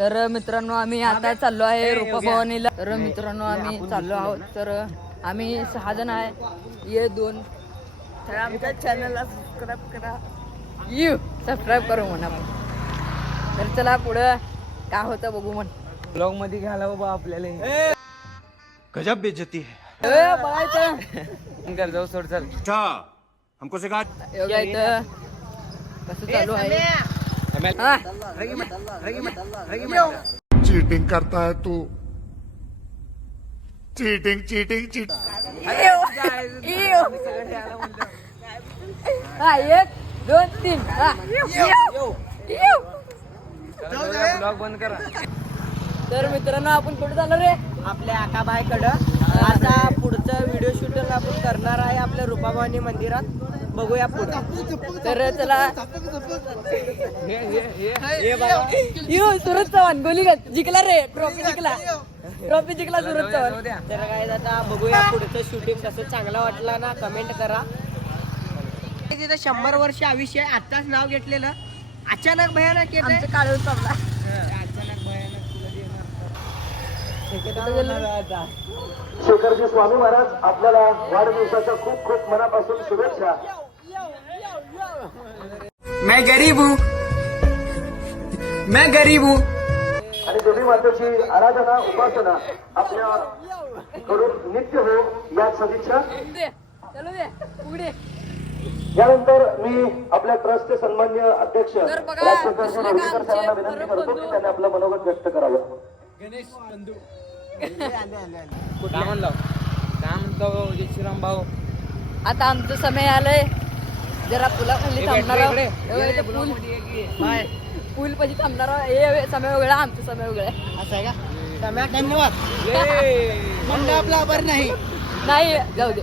तर मित्रांनो आम्ही आता चाललो आहे रूपाभवानीला. तर मित्रांनो आम्ही चाललो आहोत. तर आम्ही 6 जण आहे. ये 2 तर आमच्या चॅनलला सबस्क्राईब करा. सबस्क्राईब करू म्हणा. तर चला पुढं काय होतं बघू म्हण. ब्लॉग मध्ये घ्यायला बाबा आपल्याला. गजब बेइज्जती है. बघायचं कर जाऊ सोड चल. अच्छा हमको सिखा. योगा इथं कसं चालू आहे. चीटिंग करता है तू. Cheating cheating cheating. हा 1 2 3 ब्लॉग बंद करा. तर मित्रांनो आपण कुठे चाललो रे. आपल्या आकाबाईकडं आता पुढचं व्हिडिओ शूटिंग आपण करणार आहे आपल्या रूपाभवानी मंदिरात. बघूया पुढे. तर चला सुरज चव्हाण गोली जिंकला रे. ट्रॉफी जिंकला सुरज चव्हाण. तर काय आता बघूया पुढचं शूटिंग कसं. चांगला वाटला ना कमेंट करा. तिथं 100 वर्ष आयुष्य आहे. आत्ताच नाव घेतलेलं अचानक भयानक येत आमचं काळ चालला. अचानक भयानक शेखरजी स्वामी महाराज आपल्याला वाढदिवसाच्या खूप खूप मनापासून शुभेच्छा. मैं गरीब हूँ. आणि देवी मातेची आराधना उपासना आपल्या कडून नित्य हो या सदिच्छा. चलो दे पुढे. यानंतर मी आपल्या ट्रस्टचे सन्मान्य अध्यक्ष तर बघा, राजशेखरजी नार्वेकर सरांना विनंती करतो की त्यांनी आपलं मनोगत व्यक्त करावं. काय म्हणलं काय म्हणतो जयश्रीराम भाऊ. आता आमचं समय आलंय. जरा पुला खाली थांबणार आहोत. पूल पाशी थांबणार आहोत. हे समय वेगळा आमचा समय वेगळा आहे. असं आहे का. सम्या धन्यवाद. म्हणलं आपला आभार नाही. नाही जाऊ दे.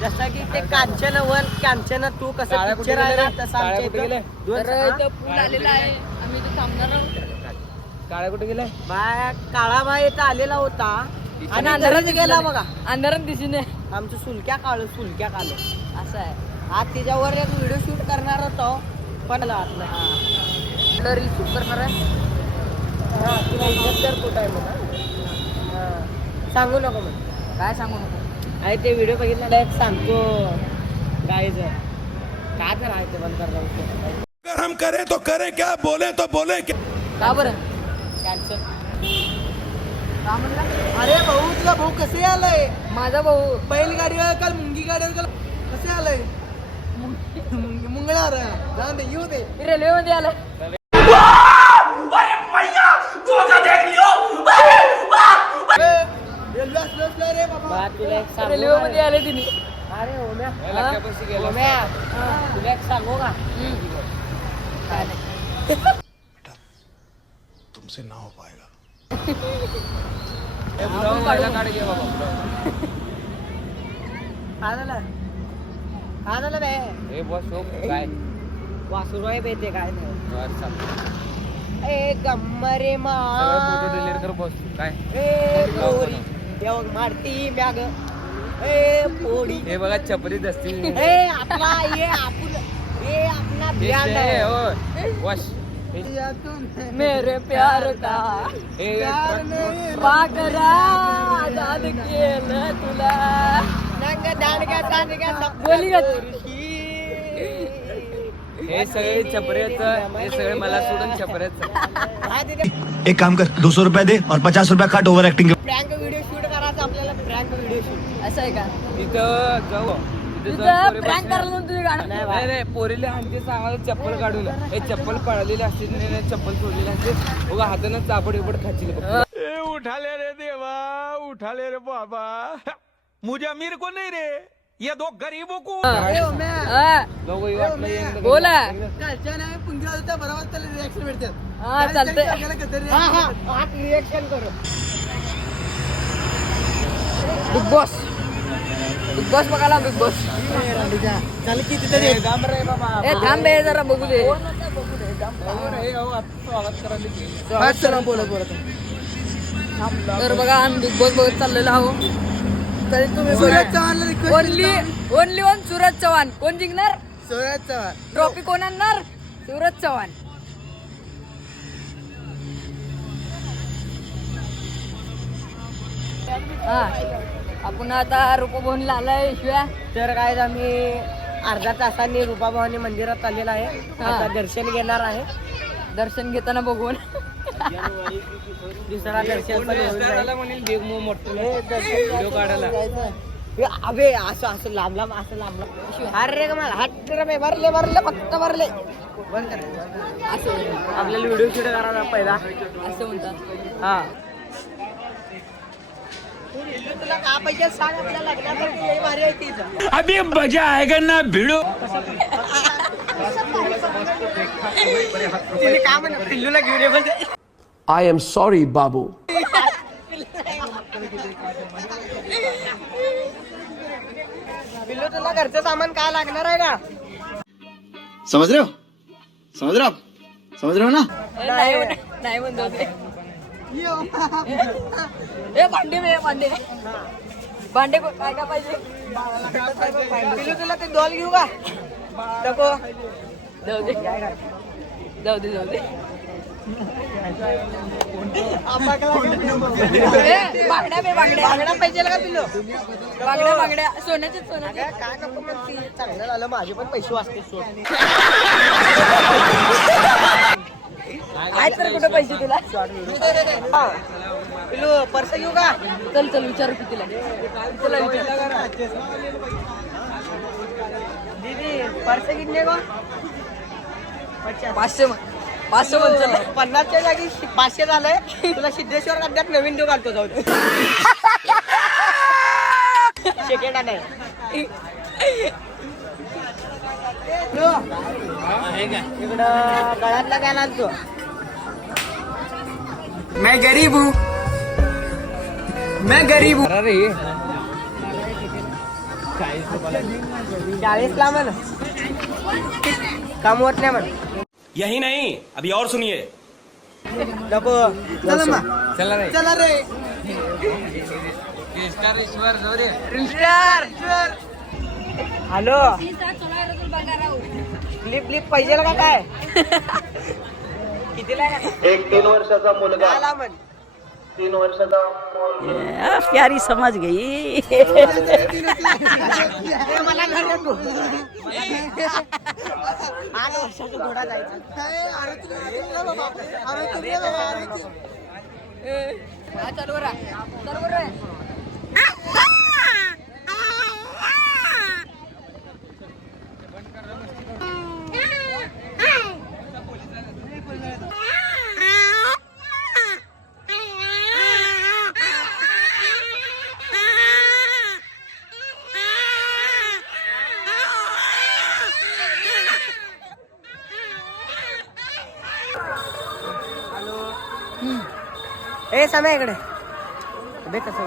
जसं की ते कांचन वर कांचन तू कसं पिक्चर आहे ना तसं आमच्या इथं तर इथं पूल आलेला आहे. आम्ही इथं थांबणार आहोत. काळ्या कुठे गेलाय. काळा बाई इथं आलेला होता आणि अंधारात गेला बघा. अंधारात दिसणे आमचं सुलक्या काळ असं आहे. आज तिच्यावर एक व्हिडिओ शूट करणार होतो पण रील शूट करणार आहे. तुला इज्जत तर कुठं आहे म्हणा. सांगू नको मग. काय सांगू नको. आहे ते व्हिडिओ बघितलेला एक सांगतो गायचं काय तर आहे ते बंद करता. अगर हम करें तो करें क्या, बोले तो बोले क्या. का बरं कॅन्सल. का म्हणला. अरे भाऊ तुला भाऊ कसे आलंय. माझा भाऊ बैलगाडीवर काल मुंगी गाडीवर काल कसे आलंय. मुंगळा जाऊन दे येऊ दे. रेल्वे मध्ये आला. रेल्वे असलो रे बाबा. तुला एक सांगू रेल्वे मध्ये आले तिने. अरे ओम्या लक्ष्यापाशी गेला. ओम्या तुला एक सांगू का. काय नाही. तुमसे ना हो पाएगा. ब्लॉग व्हायला काढ घे बाबा. काय झालं बे. हे बस हो काय वासुराय बेते काय नाही. वर चाल. ए गम्मरे मा सगळे फोटो डिलीट कर बस काय. ए पोरी येऊन मारती बॅग. ए पोडी हे बघा छपरीत असतील. ए आपला ये आपण ये अपना ध्यान है. वॉश मेरे प्यार का पाकरा आजाद केलं तुला. नंग दांडग्या दांडग्या बोली का. हे सगळे छपरेच. हे सगळे मला सोडून छपरेच. एक काम कर 200 रुपया दे और 50 रुपया काट over acting. Prank video shoot करायचा आपल्याला. प्रँक व्हिडिओ शूट असं आहे का. तिथं जाऊ. तिथं प्रँक करायला तुझी गाणं. नाही नाही पोरीले आणते सांगायला चप्पल काढून. हे चप्पल पळालेली असते चप्पल सोडलेली असते. बघा हातानं चापड बिपड खाची. उठा ले रे देवा, उठा ले रे बाबा. मुझे अमीर को नहीं रे, ये दो गरीबों को. हा. बोला. बरोबर त्याला रिॲक्शन भेटतात. हा चालतंय. रिॲक्शन करू. बिग बॉस बघायला. बिग बॉस झालं की तिथे ए थांब बे जरा बघू दे. तर बघा आम्ही बिग बॉस बघत चाललेलो आहो. तरी तुम्ही ओनली वन सूरज चव्हाण. कोण जिंकणार. सूरज चव्हाण. ट्रॉफी कोण आणणार. सूरज चव्हाण. हा आपण आता रूपभवनला आलाय शिव्या. तर काय आम्ही अर्धा तासांनी रूपाभवानी मंदिरात आलेला आहे. आता दर्शन घेणार आहे. दर्शन घेताना बघून दुसरा दर्शन पण होऊन जाईल. व्हिडिओ काढायला अबे असं असं लांब लांब असं लांब लांब अरे का मला हात भरले भरले फक्त भरले. असं आपल्याला व्हिडिओ शूट करायला पहिला. असं म्हणतात. हा तुला का पाहिजे सांग. आपल्या लग्नासाठी लई भारी आहे ती. अभी मजा आएगा ना भिड़ो. तिने काय म्हणत पिल्लूला घेऊन ये म्हणजे. I am sorry, Babu. पिल्लू तुला घरचं सामान काय लागणार आहे का. समझ रहे हो ना. नाही म्हणतो ते. ए भांडे काय काय पाहिजे. पिल्लू तुला ते डॉल घेऊ का नको. जाऊ दे बांगडा पाहिजे का पिल्लू. बांगड्या सोन्याचे काय नको मग ती चांगलं झालं. माझे पण पैसे वाचते सोड. आहेत तर कुठे पैसे तुला. पिल्लू पर्स घेऊ का. चल विचारू कितीला. चला विचार. दीदी पर्स कितने का. 500 चल. 50च्या जागी 500 झालंय. तुला सिद्धेश्वर खड्ड्यात नवीन देऊ घालतो. जाऊ दे. सेकंड आहे. इकडं गळ्यातला काय लागतो. मैं गरीब हूँ. अरे 40ला म्हण. काम होत नाही म्हण. यही नहीं, अभी और सुनिए. नको चला रे. चला रे. हॅलो क्लिप पाहिजे का काय. कितीला आहे. एक 3 वर्षाचा मुलगा आला म्हण. 3 वर्षाचा मुलगा प्यारी समझ गई. मला घर तू 8 वर्षाचा घोडा जायचा. चल बरं. ए समय इकडे. अबे कसं.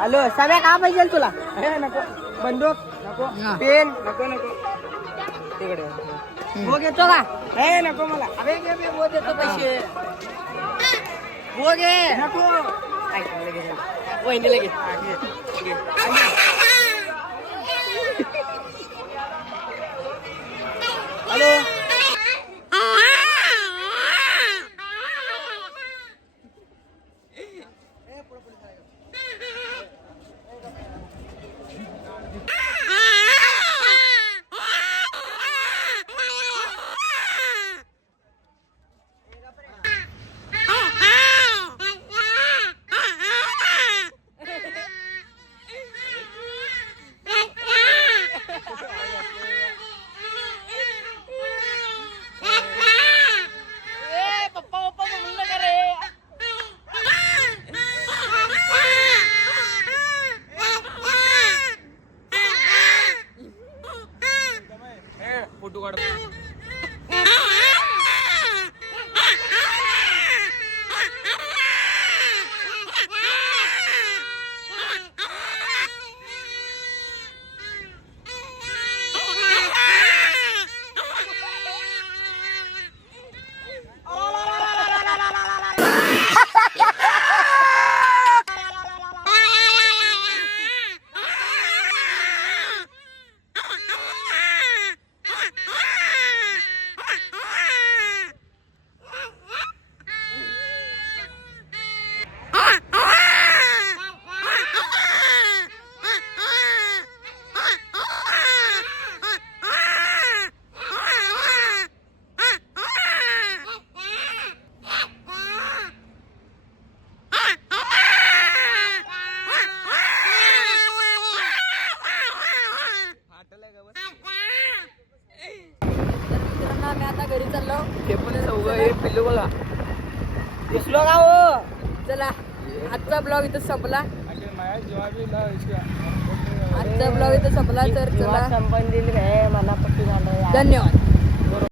हॅलो समय का पाहिजे तुला. नको बंदूक नको. पेन नको. तिकडे वो घेतो का. नको मला. अबे घे वो देतो पैसे. वो घे नको. वहिनीला घे. हॅलो दिसलो बघा. दिसलो का हो चला आजचा ब्लॉग इथं संपला. आजचा ब्लॉग इथं संपला तर चला संबंधित मनापट्टी झालं धन्यवाद.